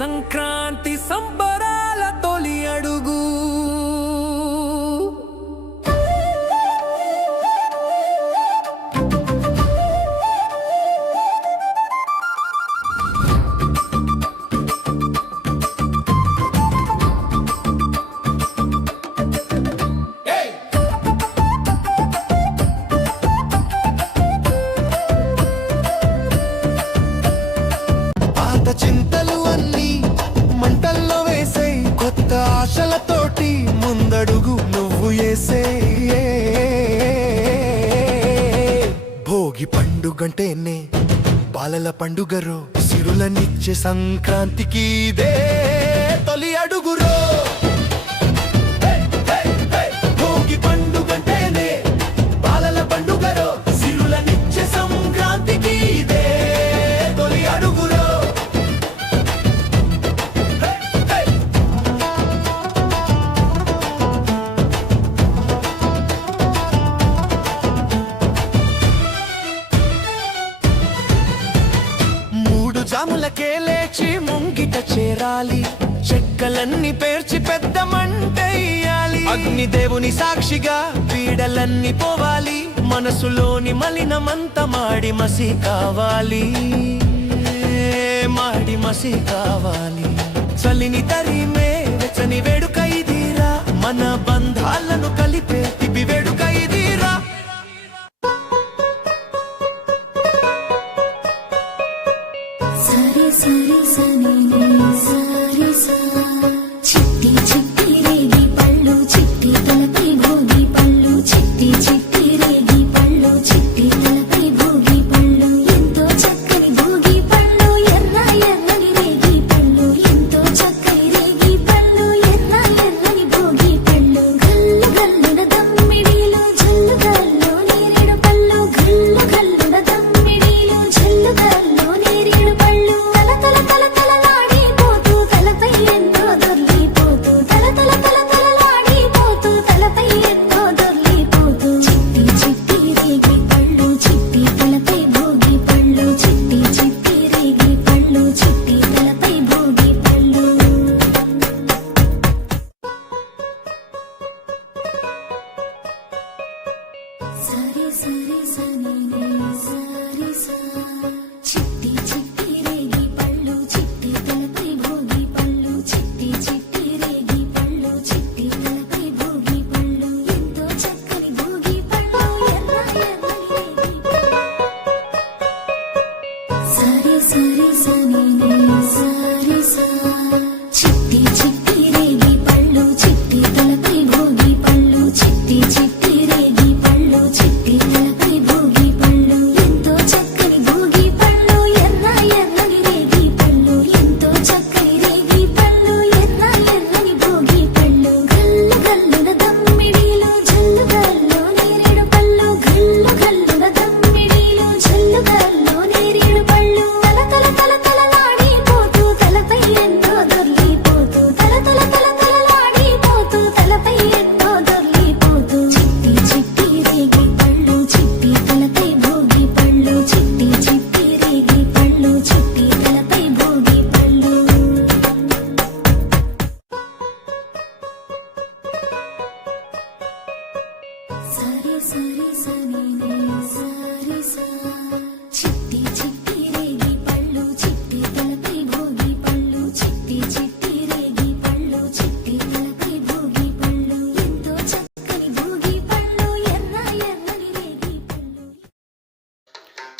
సంక్రాంతి సంబరాల తొలి అడుగు. చింతలు అన్నీ మంటల్లో వేసే కొత్త ఆశలతోటి ముందడుగు నువ్వు వేసే. భోగి పండుగంటేనే బాలల పండుగరో, సిరులనిచ్చే సంక్రాంతికి ఇదే తొలి అడుగురో. భోగి పండుగంటేనే బాలల పండుగరో, సిరులనిచ్చే సంక్రాంతికి ఇదే తొలి అడుగురో. జాములకే లేచి ముంగిట చేరాలి, చెక్కలన్నీ పేర్చి పెద్ద మంటేయాలి. అగ్నిదేవుని సాక్షిగా పీడలన్నీ పోవాలి, మనసులోని మలినమంత మాడి మసి కావాలి, మాడి మసి కావాలి. చలిని తరిమే వెచ్చని వేడుక ఇదిరా, మన బంధాలను కలిపే తిప్పి వేడుక ఇదిరా. చిట్టి చిట్టి రేగి పళ్ళు, చిట్టి తలపై భోగి పళ్ళు, చిట్టి చిట్టి రేగి పళ్ళు, చిట్టి తలపై భోగి పళ్ళు. ఎంతో చక్కని భోగి పళ్ళు, ఎర్ర ఎర్రని రేగి పళ్ళు, ఎంతో చక్కని రేగి పళ్ళు, ఎర్ర ఎర్రని భోగి పళ్ళు. గల్లు గల్లున దమ్మిడీలు, జల్లు గల్లు నీరేడు పళ్ళు, గల్లు గల్లున దమ్మిడీలు, జల్లు గల్లు నీరేడు పళ్ళు. తల తల తల తలలాడిపోతూ తలపై ఎంతో దొర్లిపోతూ, తల తల తల తలలాడిపోతూ తలపై ఎంతో దొర్లిపోతూ. చిట్టి చిట్టి రేగి పళ్ళు, చిట్టి తలపై భోగి పళ్ళు, చిట్టి చిట్టి రేగి పళ్ళు, చిట్టి తలపై భోగి పళ్ళు. సరి సరి సని సరి సా. చిట్టి చిట్టి రేగి పళ్ళు, చిట్టి తలపై భోగి పళ్ళు, చిట్టి చిట్టి రేగి పళ్ళు, చిట్టి తలపై భోగి పళ్ళు. ఎంతో చక్కని భోగి పళ్ళు, ఎర్ర ఎర్రని రేగి పళ్ళు. సరి సరి సని సరి సా. చిట్టి చిట్టి రేగి పళ్ళు, చిట్టి తలపై భోగి పళ్ళు, చిట్టి చిట్టి రేగి పళ్ళు, చిట్టి తలపై భోగి పళ్ళు. ఎంతో చక్కని భోగి పళ్ళు, ఎర్ర ఎర్రని రేగి పళ్ళు, ఎంతో చక్కని రేగి పళ్ళు, ఎర్ర ఎర్రని భోగి పళ్ళు. గల్లు గల్లున దమ్మిడీలు, జల్లు గల్లు నీరేడు పళ్ళు, గల్లు గల్లున దమ్మిడీలు, జల్లు గల్లు నీరేడు పళ్ళు. తల తల తల తలలాడిపోతూ తలపై ఎంతో దొర్లిపోతూ, తల తల తల తలలాడిపోతూ తలపై ఎంతో దొర్లిపోతూ. చిట్టి చిట్టి రేగి పళ్ళు, చిట్టి తలపై భోగి పళ్ళు, చిట్టి చిట్టి రేగి పళ్ళు, చిట్టి తలపై భోగి పళ్ళు. సరి సరి సని సరి సా. చిట్టి చిట్టి రేగి పళ్ళు, చిట్టి తలపై భోగి పళ్ళు, చిట్టి చిట్టి రేగి పళ్ళు, చిట్టి తలపై భోగి పళ్ళు. ఎంతో చక్కని భోగి పళ్ళు, ఎర్ర ఎర్రని రేగి పళ్ళు.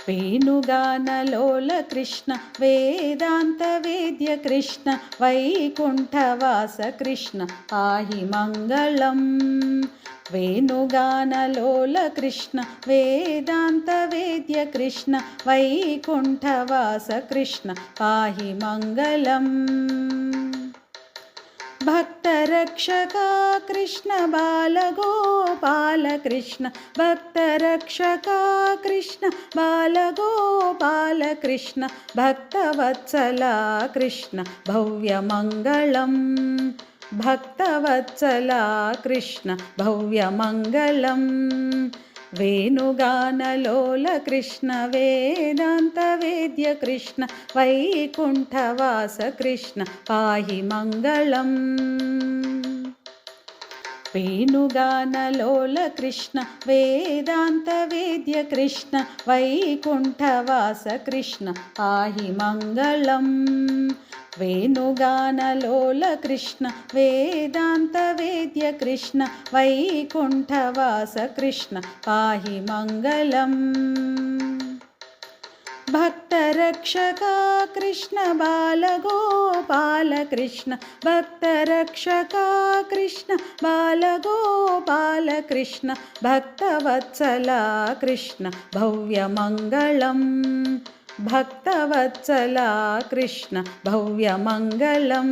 వేణుగానలోల కృష్ణ, వేదాంత వేద్య కృష్ణ, వైకుంఠవాస కృష్ణ పాహి మంగళం. వేణుగానలోల కృష్ణ, వేదాంత వేద్య కృష్ణ, వైకుంఠవాస కృష్ణ పాహి మంగళం. భక్తరక్షకా కృష్ణ బాలగోపాల కృష్ణ, భక్తరక్షకా కృష్ణ బాలగోపాల కృష్ణ, భక్తవత్సలా కృష్ణ భవ్యమంగళం. భక్తవత్సలా కృష్ణ భవ్యమంగళం. వేణుగానలోల కృష్ణ వేదాంత వేద్య కృష్ణ వైకుంఠవాస కృష్ణ పాహి మంగళం వేణుగానలోల కృష్ణ వేదాంత వేద్య కృష్ణ వైకుంఠవాస కృష్ణ పాహి మంగళం వేణుగానలోల కృష్ణ వేదాంత వేద్య కృష్ణ వైకుంఠవాస కృష్ణ పాహి మంగళం భక్తరక్షకా కృష్ణ బాలగోపాల కృష్ణ భక్తరక్షకా కృష్ణ బాలగోపాల కృష్ణ భక్తవత్సలా కృష్ణ భవ్యమంగళం భక్తవత్సలా కృష్ణ భవ్యమంగళం